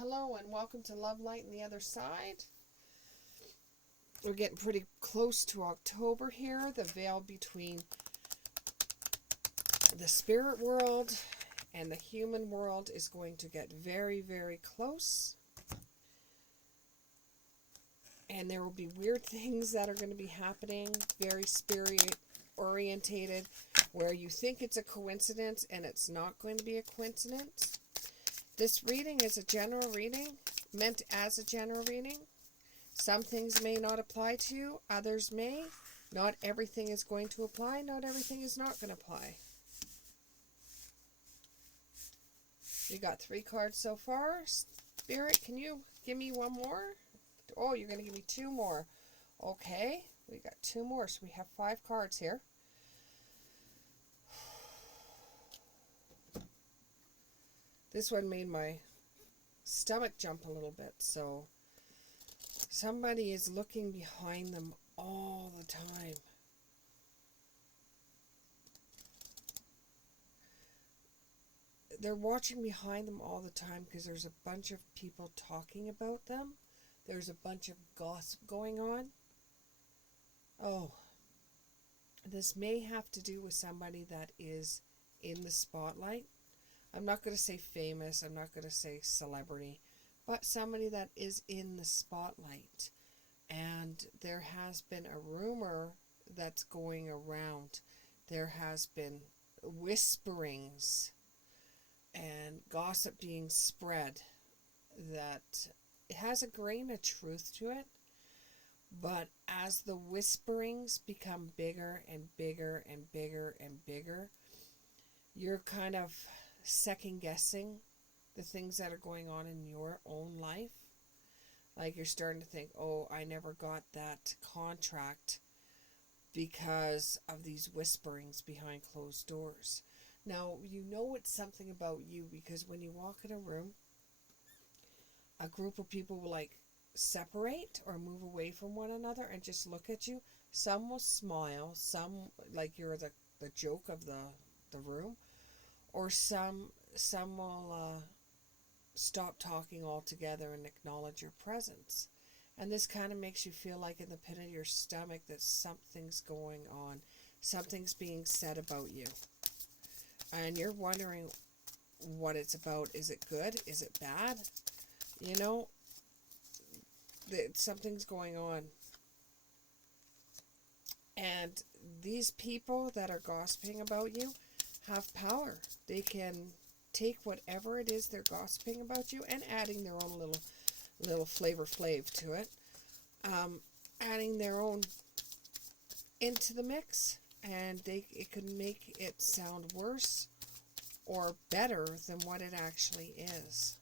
Hello and welcome to Love Light and the Other Side. We're getting pretty close to October here. The veil between the spirit world and the human world is going to get very, very close. And there will be weird things that are going to be happening, very spirit orientated, where you think it's a coincidence and it's not going to be a coincidence. This reading is a general reading, meant as a general reading. Some things may not apply to you, others may. Not everything is going to apply, not everything is not going to apply. We got 3 cards so far. Spirit, can you give me one more? Oh, you're going to give me 2 more. Okay, we got 2 more, so we have 5 cards here. This one made my stomach jump a little bit, so somebody is looking behind them all the time. They're watching behind them all the time because there's a bunch of people talking about them. There's a bunch of gossip going on. Oh, this may have to do with somebody that is in the spotlight. I'm not going to say famous, I'm not going to say celebrity, but somebody that is in the spotlight. And there has been a rumor that's going around. There has been whisperings and gossip being spread that it has a grain of truth to it. But as the whisperings become bigger and bigger and bigger and bigger, you're kind of second guessing the things that are going on in your own life. Like you're starting to think, oh, I never got that contract because of these whisperings behind closed doors. Now, you know it's something about you because when you walk in a room, a group of people will like separate or move away from one another and just look at you. Some will smile, some like you're the joke of the room, or some will stop talking altogether and acknowledge your presence. And this kind of makes you feel like in the pit of your stomach that something's going on. Something's being said about you. And you're wondering what it's about. Is it good? Is it bad? You know, something's going on. And these people that are gossiping about you have power. They can take whatever it is they're gossiping about you and adding their own little flavor flav to it, adding their own into the mix, and it could make it sound worse or better than what it actually is.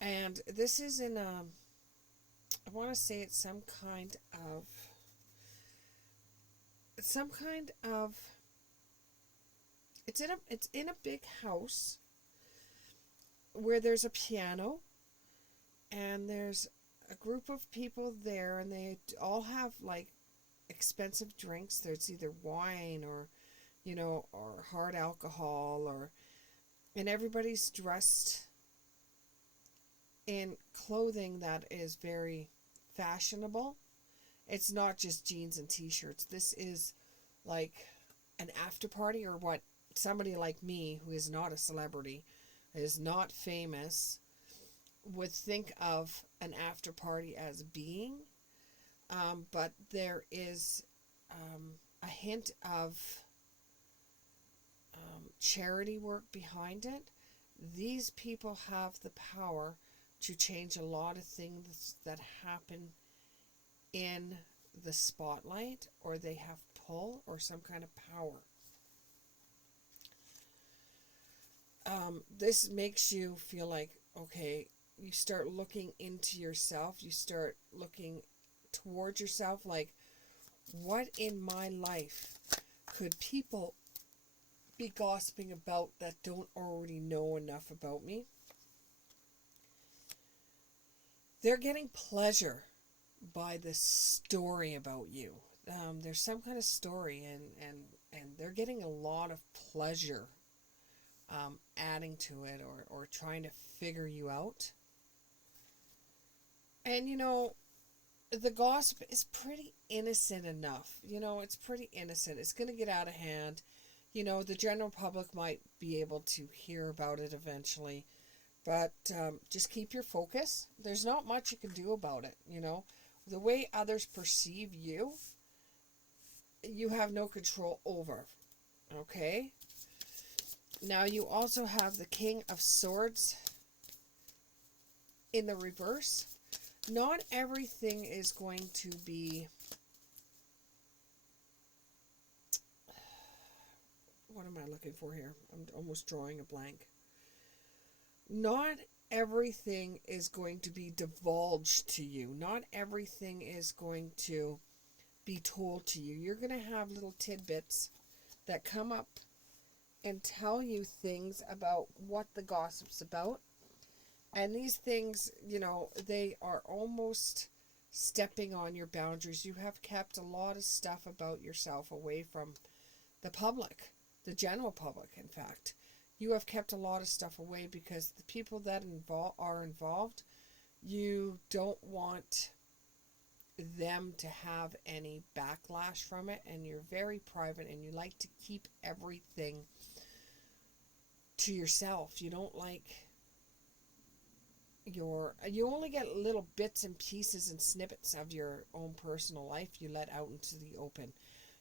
And this is in I want to say it's some kind of it's in a big house where there's a piano and there's a group of people there, and they all have like expensive drinks. There's either wine or or hard alcohol, and everybody's dressed in clothing that is very fashionable. It's not just jeans and t-shirts. This is like an after party, or what somebody like me, who is not a celebrity, is not famous, would think of an after party as being. But there is a hint of charity work behind it. These people have the power to change a lot of things that happen in the spotlight, or they have pull or some kind of power. This makes you feel like, okay, you start looking into yourself, you start looking towards yourself, like, what in my life could people be gossiping about that don't already know enough about me? They're getting pleasure by this story about you. There's some kind of story, and they're getting a lot of pleasure adding to it or trying to figure you out. And the gossip is pretty innocent enough. It's pretty innocent. It's going to get out of hand. The general public might be able to hear about it eventually, but just keep your focus. There's not much you can do about it. The way others perceive you, you have no control over. Okay? Now you also have the King of Swords in the reverse. Not everything is going to be... What am I looking for here? I'm almost drawing a blank. Not everything is going to be divulged to you. Not everything is going to be told to you. You're going to have little tidbits that come up and tell you things about what the gossip's about. And these things, they are almost stepping on your boundaries. You have kept a lot of stuff about yourself away from the public, the general public, in fact. You have kept a lot of stuff away because the people that are involved, you don't want them to have any backlash from it, and you're very private and you like to keep everything to yourself. You don't like you only get little bits and pieces and snippets of your own personal life you let out into the open.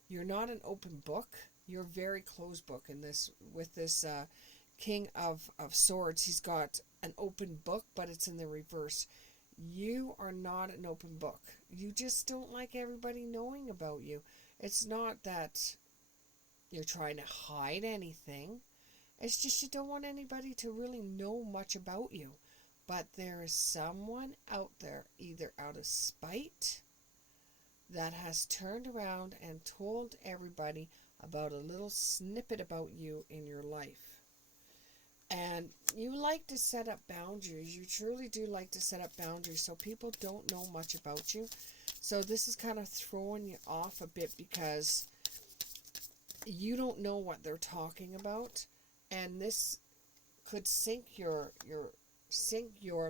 You're not an open book. You're a very closed book in this. With this King of Swords, he's got an open book, but it's in the reverse. You are not an open book. You just don't like everybody knowing about you. It's not that you're trying to hide anything. It's just you don't want anybody to really know much about you. But there is someone out there, either out of spite, that has turned around and told everybody about a little snippet about you in your life. And you like to set up boundaries. You truly do like to set up boundaries so people don't know much about you. So this is kind of throwing you off a bit because you don't know what they're talking about. And this could sink your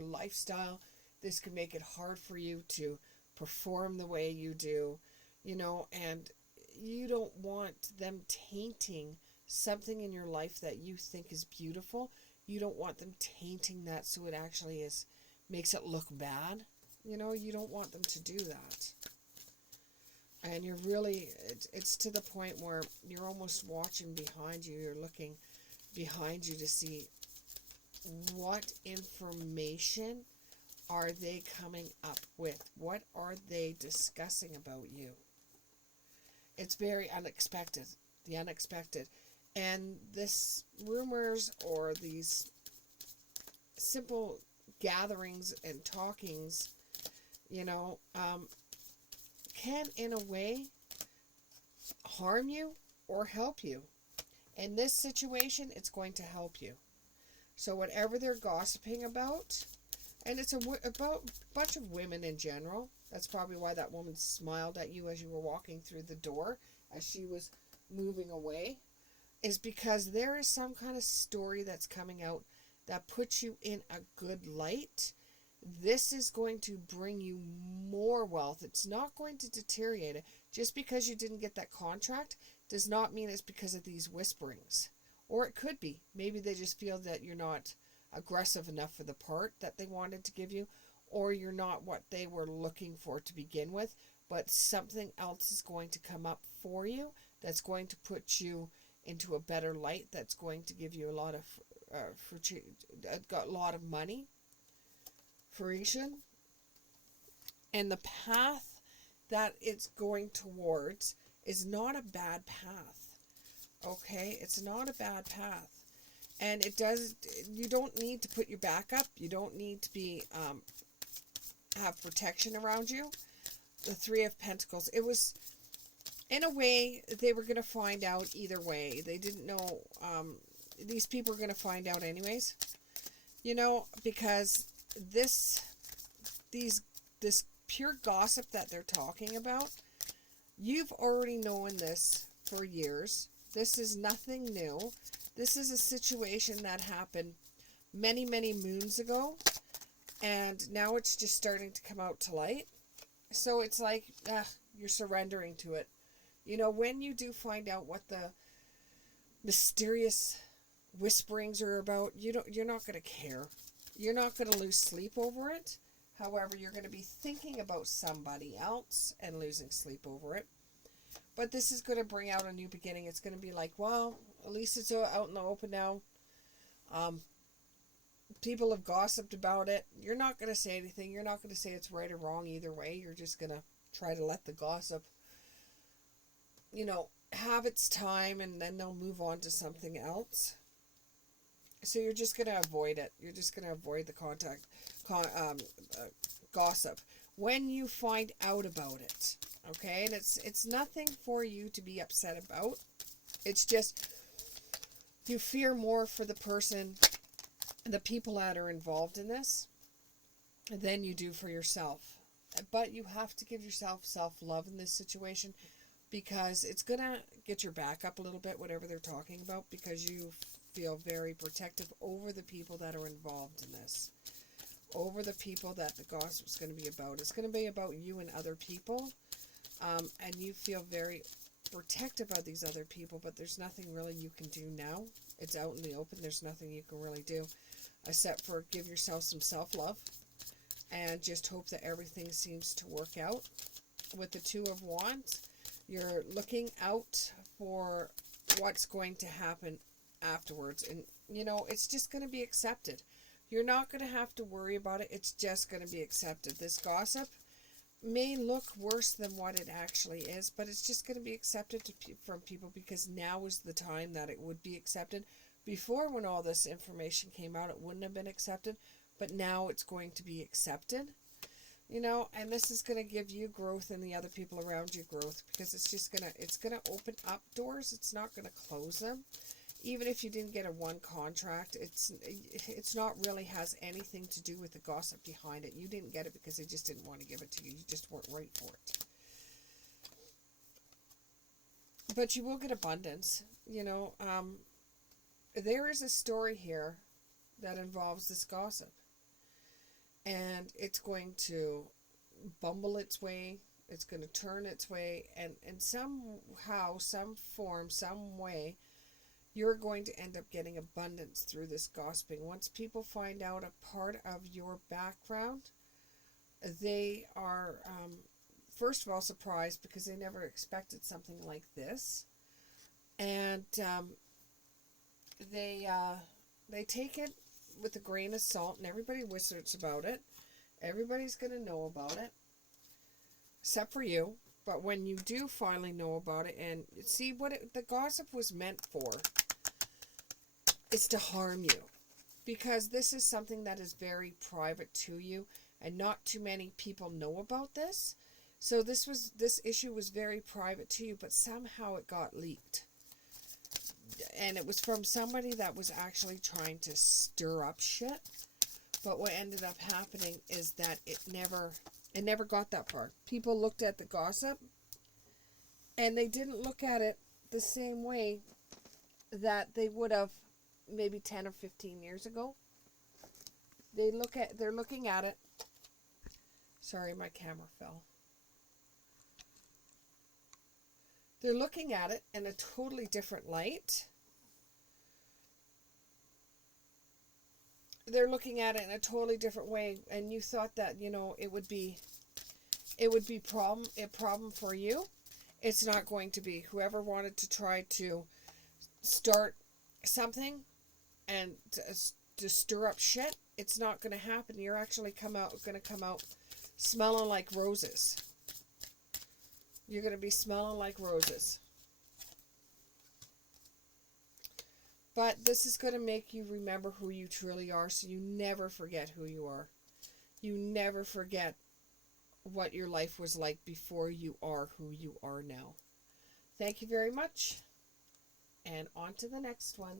lifestyle. This could make it hard for you to perform the way you do, and you don't want them tainting something in your life that you think is beautiful. You don't want them tainting that so it actually makes it look bad. You don't want them to do that. And you're really, it's to the point where you're almost watching behind you. You're looking behind you to see what information are they coming up with? What are they discussing about you? It's very unexpected. The unexpected. And this rumors or these simple gatherings and talkings, can in a way harm you or help you. In this situation, it's going to help you. So whatever they're gossiping about, and it's about a bunch of women in general. That's probably why that woman smiled at you as you were walking through the door, as she was moving away, is because there is some kind of story that's coming out that puts you in a good light. This is going to bring you more wealth. It's not going to deteriorate it. Just because you didn't get that contract does not mean it's because of these whisperings. Or it could be. Maybe they just feel that you're not aggressive enough for the part that they wanted to give you, or you're not what they were looking for to begin with, but something else is going to come up for you that's going to put you into a better light, that's going to give you a lot of money, fruition, and the path that it's going towards is not a bad path. Okay, it's not a bad path. And you don't need to put your back up. You don't need to be, have protection around you. The Three of Pentacles. It was, in a way, they were going to find out either way. They didn't know, these people were going to find out anyways. Because this pure gossip that they're talking about, you've already known this for years. This is nothing new. This is a situation that happened many, many moons ago, and now it's just starting to come out to light. So it's like, you're surrendering to it. You know, when you do find out what the mysterious whisperings are about, you're not going to care. You're not going to lose sleep over it. However, you're going to be thinking about somebody else and losing sleep over it. But this is going to bring out a new beginning. It's going to be like, well, at least it's out in the open now. People have gossiped about it. You're not going to say anything. You're not going to say it's right or wrong either way. You're just going to try to let the gossip, have its time, and then they'll move on to something else. So you're just going to avoid it. You're just going to avoid the gossip when you find out about it. Okay, and it's nothing for you to be upset about. It's just you fear more for the person, the people that are involved in this, than you do for yourself. But you have to give yourself self-love in this situation, because it's going to get your back up a little bit, whatever they're talking about, because you feel very protective over the people that are involved in this, over the people that the gossip is going to be about. It's going to be about you and other people, and you feel very protective of these other people, but there's nothing really you can do now. It's out in the open. There's nothing you can really do except for give yourself some self-love and just hope that everything seems to work out. With the Two of Wands, you're looking out for what's going to happen afterwards. And, it's just going to be accepted. You're not going to have to worry about it. It's just going to be accepted. This gossip may look worse than what it actually is, but it's just going to be accepted from people, because now is the time that it would be accepted. Before, when all this information came out, it wouldn't have been accepted, but now it's going to be accepted. And this is going to give you growth and the other people around you growth, because it's going to open up doors. It's not going to close them. Even if you didn't get a one contract, it's not really has anything to do with the gossip behind it. You didn't get it because they just didn't want to give it to you. You just weren't right for it. But you will get abundance. There is a story here that involves this gossip. And it's going to bumble its way. It's going to turn its way. And somehow, some form, some way, you're going to end up getting abundance through this gossiping. Once people find out a part of your background, they are, first of all, surprised, because they never expected something like this. And they take it with a grain of salt, and everybody whispers about it. Everybody's going to know about it, except for you. But when you do finally know about it and see what the gossip was meant for, is to harm you, because this is something that is very private to you, and not too many people know about this. So this issue was very private to you, but somehow it got leaked. And it was from somebody that was actually trying to stir up shit. But what ended up happening is that it never got that far. People looked at the gossip, and they didn't look at it the same way that they would have maybe 10 or 15 years ago. They're looking at it. Sorry, my camera fell. They're looking at it in a totally different light. They're looking at it in a totally different way, and you thought that, it would be a problem for you. It's not going to be. Whoever wanted to try to start something and to stir up shit, it's not going to happen. You're actually going to come out smelling like roses. You're going to be smelling like roses. But this is going to make you remember who you truly are, so you never forget who you are. You never forget what your life was like before you are who you are now. Thank you very much, and on to the next one.